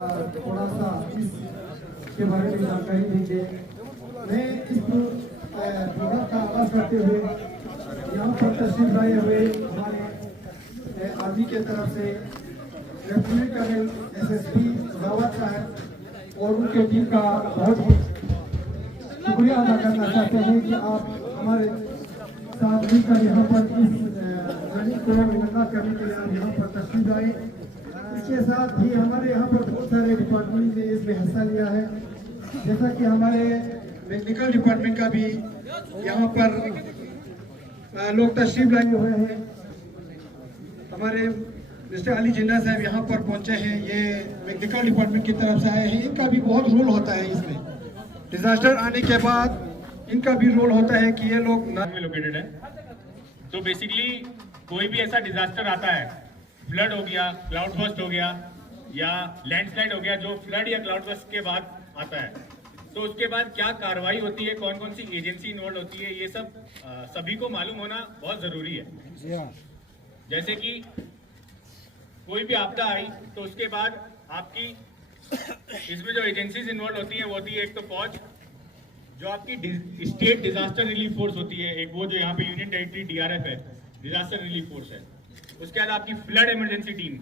थोड़ा सा इसके बारे में जानकारी देंगे। मैं इस प्रोग्राम का आगाज करते हुए यहाँ पर तशरीफ लाए हुए हमारे आर्मी के तरफ से लेफ्टिनेंट कर्नल SSP रावत साहब और उनके टीम का बहुत शुक्रिया अदा करना चाहते हैं कि आप हमारे साथ मिलकर यहाँ पर इस रनिंग प्रोग्राम इनका करने के लिए आप यहाँ पर तशरीफ लाए। इसके साथ ही हमारे यहाँ पर बहुत सारे डिपार्टमेंट ने इसमें हिस्सा लिया है, जैसा कि हमारे मैकेनिकल डिपार्टमेंट का भी यहाँ पर लोग तशरीफ लाए हुए हैं। हमारे मिस्टर अली जिन्ना साहब यहाँ पर पहुँचे हैं, ये मैकेनिकल डिपार्टमेंट की तरफ से आए हैं। इनका भी बहुत रोल होता है इसमें, डिजास्टर आने के बाद इनका भी रोल होता है कि ये लोग में लोकेटेड है। तो बेसिकली कोई भी ऐसा डिजास्टर आता है, फ्लड हो गया, क्लाउड बर्स्ट हो गया या लैंडस्लाइड हो गया, जो फ्लड या क्लाउड बर्स्ट के बाद आता है, तो उसके बाद क्या कार्रवाई होती है, कौन कौन सी एजेंसी इन्वॉल्व होती है, ये सब सभी को मालूम होना बहुत जरूरी है। जैसे कि कोई भी आपदा आई तो उसके बाद आपकी इसमें जो एजेंसीज इन्वॉल्व होती है वो होती है एक तो फौज, जो आपकी स्टेट डिजास्टर रिलीफ फोर्स होती है, एक वो जो यहाँ पे यूनियन टेरिटरी DRF है, डिजास्टर रिलीफ फोर्स है। उसके बाद आपकी फ्लड इमरजेंसी टीम,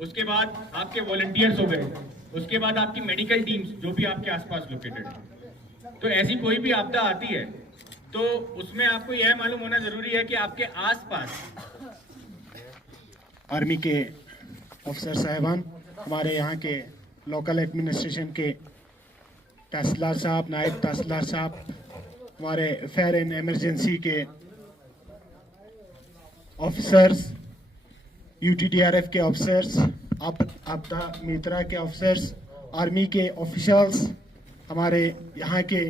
उसके बाद आपके वॉलंटियर्स हो गए, उसके बाद आपकी मेडिकल टीम्स जो भी आपके आसपास लोकेटेड है। तो ऐसी कोई भी आपदा आती है तो उसमें आपको यह मालूम होना जरूरी है कि आपके आसपास आर्मी के अफसर साहिबान, हमारे यहाँ के लोकल एडमिनिस्ट्रेशन के तहसीलदार साहब, नायब तहसीलदार साहब, हमारे फायर एंड एमरजेंसी के ऑफिसर्स, UTDRF के ऑफिसर्स, आपदा मित्रा के ऑफिसर्स, आर्मी के ऑफिशियल्स, हमारे यहाँ के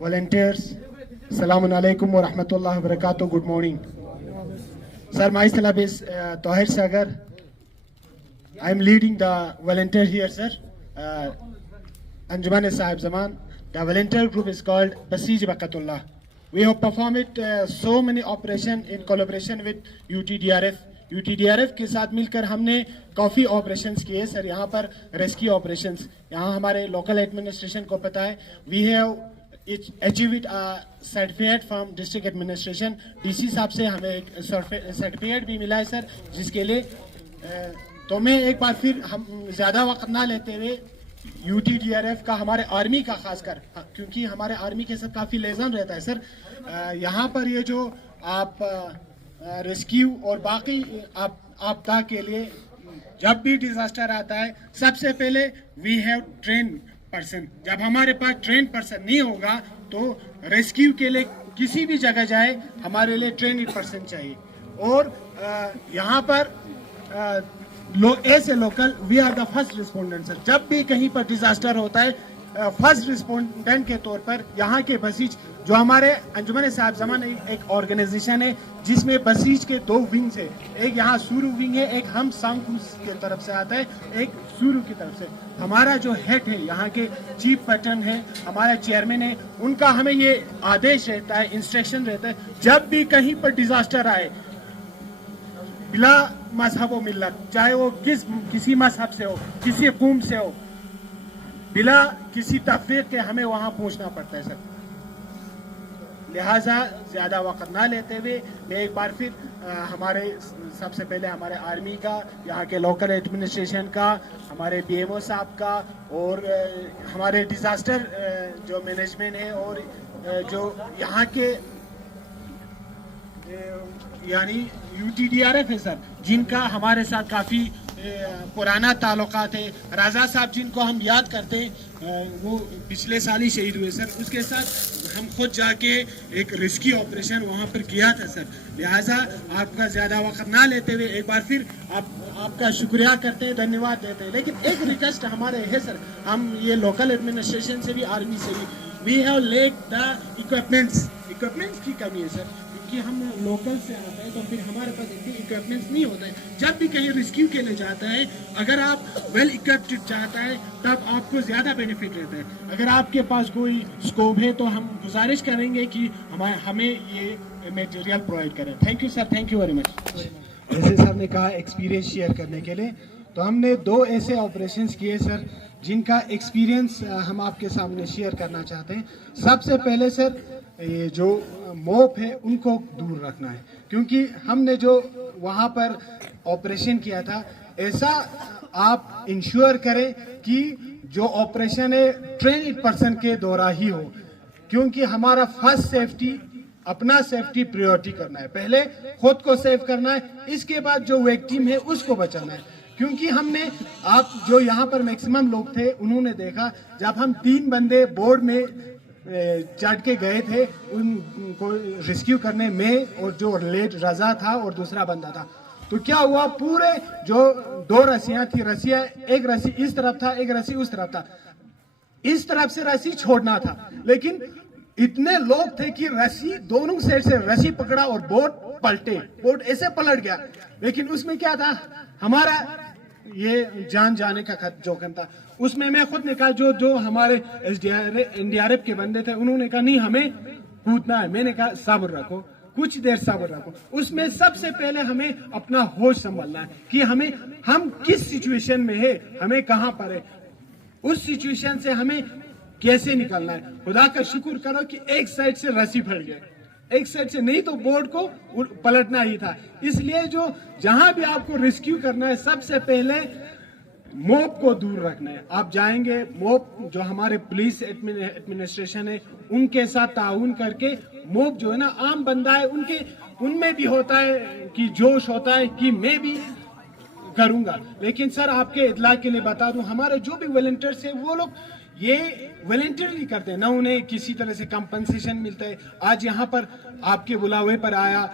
वॉलंटियर्स, अस्सलामु अलैकुम व रहमतुल्लाहि व बरकातहू। Good morning sir, my self is Tahir Sagar. I am leading the volunteer here, sir. Anjuman Sahib Zaman. The volunteer group is called Basij Bakatullah. We have performed so many operations in collaboration with UTDRF. UTDRF के साथ मिलकर हमने काफ़ी operations किए sir. यहाँ पर rescue operations, यहाँ हमारे लोकल एडमिनिस्ट्रेशन को पता है, we have achieved certificate from district administration. DC साहब से हमें एक सर्टिफिकेट भी मिला है सर, जिसके लिए तो मैं एक बार फिर हम ज़्यादा वक्त ना लेते हुए UTDRF का, हमारे आर्मी का खासकर, क्योंकि हमारे आर्मी के साथ काफ़ी लेजन रहता है सर। यहाँ पर ये जो आप रेस्क्यू और बाकी आपदा के लिए जब भी डिजास्टर आता है, सबसे पहले वी हैव ट्रेन पर्सन। जब हमारे पास ट्रेन पर्सन नहीं होगा तो रेस्क्यू के लिए किसी भी जगह जाए, हमारे लिए ट्रेन पर्सन चाहिए। और यहाँ पर as a local we are the first respondent sir. जब भी कहीं पर डिजास्टर होता है, फर्स्ट रिस्पोंडेंट के तौर पर यहाँ के बसीज, जो हमारे अंजुमन साहब जमान एक ऑर्गेनाइजेशन है जिसमें बसीज के 2 विंग्स है, एक यहाँ सूरू विंग है, एक हम सांकुस की तरफ से आता है, एक सूरू की तरफ से। हमारा जो हेड है यहाँ के चीफ पैटर्न है, हमारा चेयरमैन है, उनका हमें ये आदेश रहता है, इंस्ट्रक्शन रहता है, जब भी कहीं पर डिजास्टर आए, बिला मजहब व मिल्लत, चाहे वो किसी मजहब से हो, किसी कौम से हो, बिला किसी तफरीक के हमें वहां पहुंचना पड़ता है सर। लिहाजा ज़्यादा वक्त ना लेते हुए मैं एक बार फिर हमारे सबसे पहले हमारे आर्मी का, यहाँ के लोकल एडमिनिस्ट्रेशन का, हमारे BMO साहब का और हमारे डिज़ास्टर जो मैनेजमेंट है और जो यहाँ के यानी UTDRF है सर, जिनका हमारे साथ काफ़ी पुराना ताल्लुकात है। राजा साहब जिनको हम याद करते हैं, वो पिछले साल ही शहीद हुए सर। उसके साथ हम खुद जाके एक रेस्क्यू ऑपरेशन वहाँ पर किया था सर। लिहाजा आपका ज़्यादा वक्त ना लेते हुए एक बार फिर आपका शुक्रिया करते हैं, धन्यवाद देते हैं। लेकिन एक रिक्वेस्ट हमारे है सर, हम ये लोकल एडमिनिस्ट्रेशन से भी, आर्मी से भी, we have lack the equipments की कमी है सर, कि हम लोकल से आते हैं तो फिर हमारे पास इतनी इक्विपमेंट्स नहीं होता है। जब भी कहीं रेस्क्यू के लिए जाता है, अगर आप वेल इक्विप्ड चाहता है तब आपको ज़्यादा बेनिफिट रहता है। अगर आपके पास कोई स्कोप है तो हम गुजारिश करेंगे कि हमें ये मटेरियल प्रोवाइड करें। Thank you sir, thank you very much. जैसे सर ने कहा एक्सपीरियंस शेयर करने के लिए, तो हमने 2 ऐसे ऑपरेशंस किए सर जिनका एक्सपीरियंस हम आपके सामने शेयर करना चाहते हैं। सबसे पहले सर ये जो मोप है उनको दूर रखना है, क्योंकि हमने जो वहाँ पर ऑपरेशन किया था ऐसा आप इंश्योर करें कि जो ऑपरेशन है ट्रेन्ड पर्सन के द्वारा ही हो, क्योंकि हमारा फर्स्ट सेफ्टी अपना सेफ्टी प्रायोरिटी करना है। पहले खुद को सेव करना है, इसके बाद जो विक्टिम है उसको बचाना है। क्योंकि हमने आप जो यहाँ पर मैक्सिमम लोग थे उन्होंने देखा जब हम 3 बंदे बोर्ड में चढ़ के गए थे उनको रेस्क्यू करने में, और जो लेट रजा था और दूसरा बंदा था, तो क्या हुआ पूरे जो 2 रस्सियां थी, एक रस्सी इस तरफ था एक रस्सी उस तरफ था, इस तरफ से रस्सी छोड़ना था, लेकिन इतने लोग थे कि रस्सी दोनों साइड से रस्सी पकड़ा और बोट ऐसे पलट गया। लेकिन उसमें क्या था, हमारा ये जान जाने का जोखिम था। उसमें मैं खुद ने कहा जो हमारे एनडीआरएफ के बंदे थे उन्होंने कहा नहीं हमें कूदना है। मैंने कहा सब्र रखो, कुछ देर सब्र रखो। उसमें सबसे पहले हमें अपना होश संभालना है कि हम किस सिचुएशन में है, हमें कहां पर है, उस सिचुएशन से हमें कैसे निकलना है। खुदा का शुक्र करो कि एक साइड से रस्सी फट गया, एक साइड से, नहीं तो बोर्ड को पलटना ही था। इसलिए जो जहां भी आपको रेस्क्यू करना है सबसे पहले मोप को दूर रखना है। आप जाएंगे मोप जो हमारे पुलिस एडमिनिस्ट्रेशन है उनके साथ ताउन करके, मोप जो है ना आम बंदा है उनमें भी होता है कि जोश होता है कि मैं भी करूंगा। लेकिन सर आपके इतला के लिए बता दूं, हमारे जो भी वॉलंटियर्स है वो लोग ये वॉलंटियरली करते हैं, ना उन्हें किसी तरह से कंपनसेशन मिलता है। आज यहाँ पर आपके बुलावे पर आया,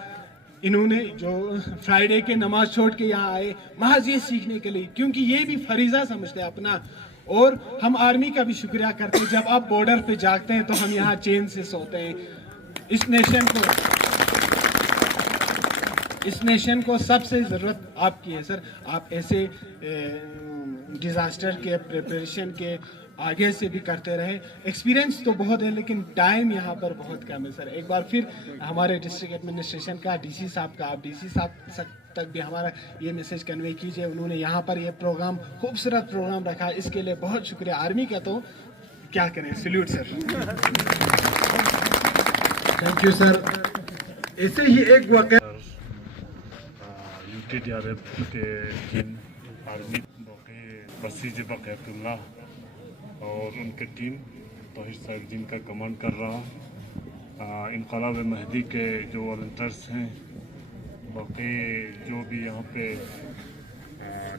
इन्होंने जो फ्राइडे के नमाज छोड़ के यहाँ आए महज ये सीखने के लिए, क्योंकि ये भी फरीजा समझते हैं अपना। और हम आर्मी का भी शुक्रिया करते हैं, जब आप बॉर्डर पे जागते हैं तो हम यहाँ चैन से सोते हैं। इस नेशन को सबसे ज़रूरत आपकी है सर। आप ऐसे डिज़ास्टर के प्रिपरेशन के आगे से भी करते रहे। एक्सपीरियंस तो बहुत है लेकिन टाइम यहाँ पर बहुत कम है सर। एक बार फिर हमारे डिस्ट्रिक्ट एडमिनिस्ट्रेशन का, डीसी साहब का, आप डीसी साहब तक भी हमारा ये मैसेज कन्वे कीजिए। उन्होंने यहाँ पर ये प्रोग्राम, खूबसूरत प्रोग्राम रखा, इसके लिए बहुत शुक्रिया। आर्मी का तो क्या करें, salute sir. Thank you sir. ऐसे ही एक वाक़या UTDRF के टीम आर्मी बसीज बकैतुल्लाह और उनके टीम तोहिर साहिब जिनका कमांड कर रहा, इनकलाब महदी के जो वॉलंटियर्स हैं, बाकी जो भी यहाँ पे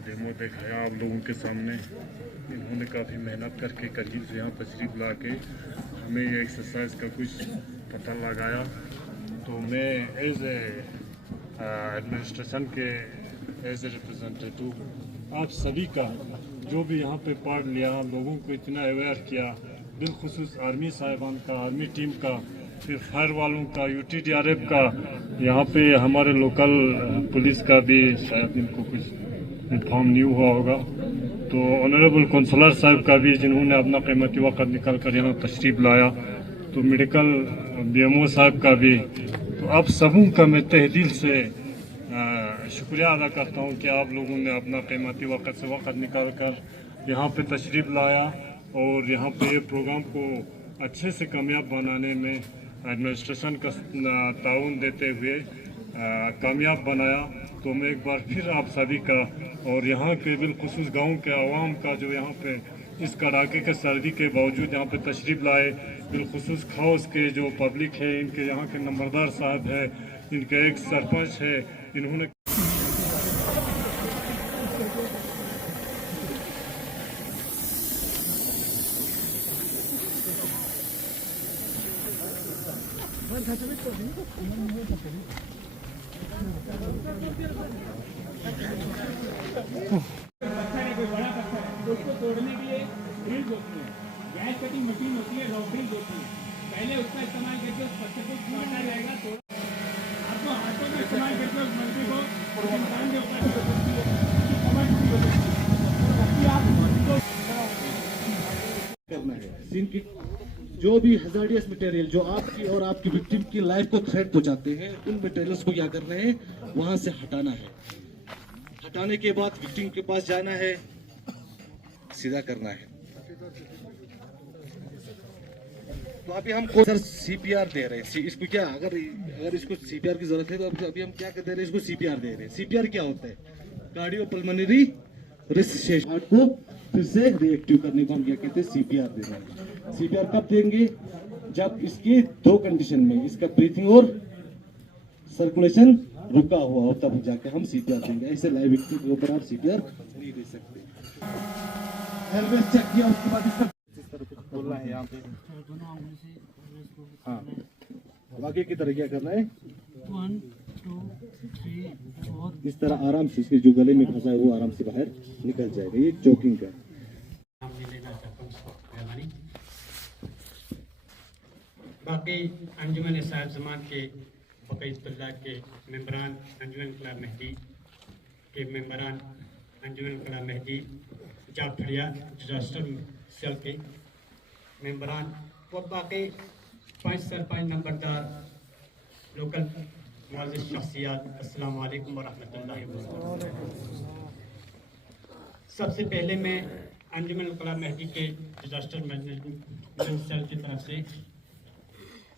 डेमो दिखाया आप लोगों के सामने, इन्होंने काफ़ी मेहनत करके करीब से यहाँ तशरीफ ला के हमें ये एक्सरसाइज का कुछ पता लगाया। तो मैं एज एडमिनिस्ट्रेशन के एज ए रिप्रेजेंटेटिव आप सभी का जो भी यहाँ पे पार्ट लिया, लोगों को इतना अवेयर किया, बिलखुसूस आर्मी साहिबान का, आर्मी टीम का, फिर फायर वालों का, UTDRF का, यहाँ पे हमारे लोकल पुलिस का भी शायद इनको कुछ इन्फॉर्म नहीं हुआ होगा, तो ऑनरेबल काउंसलर साहब का भी जिन्होंने अपना कीमती वक्त निकाल कर यहाँ तशरीफ लाया, तो मेडिकल BMO साहब का भी, तो आप सबों का मैं तहे दिल से शुक्रिया अदा करता हूँ कि आप लोगों ने अपना कीमती वक्त से वक्त निकाल कर यहाँ पे तशरीफ़ लाया और यहाँ पे ये प्रोग्राम को अच्छे से कामयाब बनाने में एडमिनिस्ट्रेशन का ताउन देते हुए कामयाब बनाया। तो मैं एक बार फिर आप सभी का और यहाँ के बिलखुसूस गाँव के आवाम का जो यहाँ पे इस कड़ाके के सर्दी के बावजूद यहाँ पे तशरीफ़ लाए, बिलखुसूस खाउस के जो पब्लिक है, इनके यहाँ के नंबरदार साहब है, इनके एक सरपंच है, इन्होंने उसको तोड़ने के लिए ड्रिल्स होती है, गैस कटिंग मशीन होती है, रॉक ड्रिल्स होती है। पहले उसका इस्तेमाल करके उस पत्थर को काटा जाएगा, तो आपको हाथों में इस्तेमाल करके उस मलबे को इंसान के ऊपर करना है। सीन की जो भी हैजार्डियस मटेरियल जो आपकी और आपकी विक्टिम की लाइफ को थ्रेट पहुंचाते हैं, उन मटेरियल्स को क्या करना है, वहां से हटाना है। हटाने के बाद विक्टिम के पास जाना है, सीधा करना है। तो अभी हम सर सीपीआर दे रहे हैं। इसको क्या अगर इसको सीपीआर की जरूरत है तो अभी हम क्या कर दे रहे हैं, इसको सीपीआर दे रहे हैं। सीपीआर क्या होता है? Cardio pulmonary resuscitation. हार्ट को फिर से रिएक्टिव करने को हम क्या कहते हैं, सीपीआर दे रहे हैं। सीपीआर कब देंगे? जब इसके दो कंडीशन में, इसका ब्रीथिंग और सर्कुलेशन रुका हुआ हो, तब जाकर हम सीपीआर देंगे। ऐसे लाइव व्यक्ति के ऊपर आप सीपीआर नहीं दे सकते। एल्वेस चेक किया, उसके बाद इसका बोलना है यहाँ पे। हाँ, अब आगे की तरह क्या करना है? 1 2 3 4 इस तरह आराम से इसके जो गले में फंसा है वो आराम से बाहर निकल जाएगा। ये चोकिंग का है। बाकी अंजुमन साहब जमान के बक़ीतुल्लाह के मेंबरान, अंजुमन कला मेहदी के मेंबरान, अंजुमन कला मेहदी जाफरिया डिजास्टर सेल के मेंबरान और बाकी 5 सरपंच नंबरदार, लोकल मुअज़्ज़िज़ शख्सियात, अस्सलाम वालेकुम व रहमतुल्लाहि व बरकातहू। सबसे पहले मैं अंजुमन कला मेहदी के डिजास्टर मैनेजमेंट सेल की तरफ से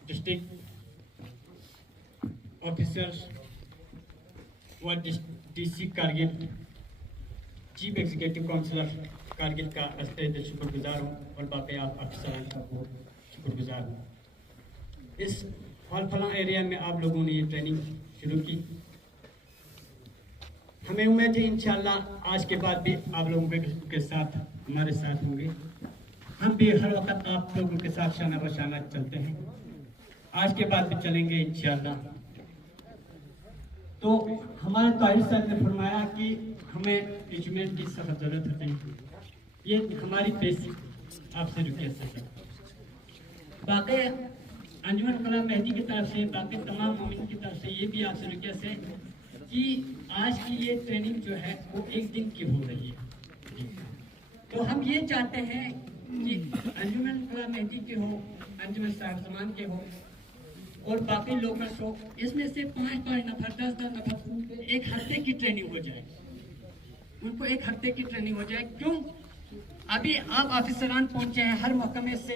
डिस्ट्रिक्ट ऑफिसर्स व DC Kargil, chief executive councillor Kargil का तहे दिल शुक्रगुजार हूँ और बाकी आप अफसरान का शुक्रगुजार हूँ। इस हॉल फला एरिया में आप लोगों ने ये ट्रेनिंग शुरू की। हमें उम्मीद है इंशाल्लाह आज के बाद भी आप लोगों के साथ हमारे साथ होंगे। हम भी हर वक्त आप लोगों के साथ शाना बशाना चलते हैं, आज के बाद भी चलेंगे इंशाल्लाह। तो हमारे ताहिर साहब ने फरमाया कि हमें एजुकेशन की सख्त जरूरत होती है। ये हमारी बेसिक आपसे रिक्वेस्ट है। बाकी अंजुमन कला मेहदी की तरफ से, बाकी तमाम मोमिन की तरफ से ये भी आपसे रिक्वेस्ट है कि आज की ये ट्रेनिंग जो है वो एक दिन की हो रही है। तो हम ये चाहते हैं कि अंजुमन कला मेहदी के हो, अंजुमन साहब जमान के हो और बाकी लोकल्स हो, इसमें से 5-5 नफर, 10-10 नफर एक हफ्ते की ट्रेनिंग हो जाए। उनको एक हफ्ते की ट्रेनिंग हो जाए। क्यों? अभी आप ऑफिसरान पहुंचे हैं हर महकमे से।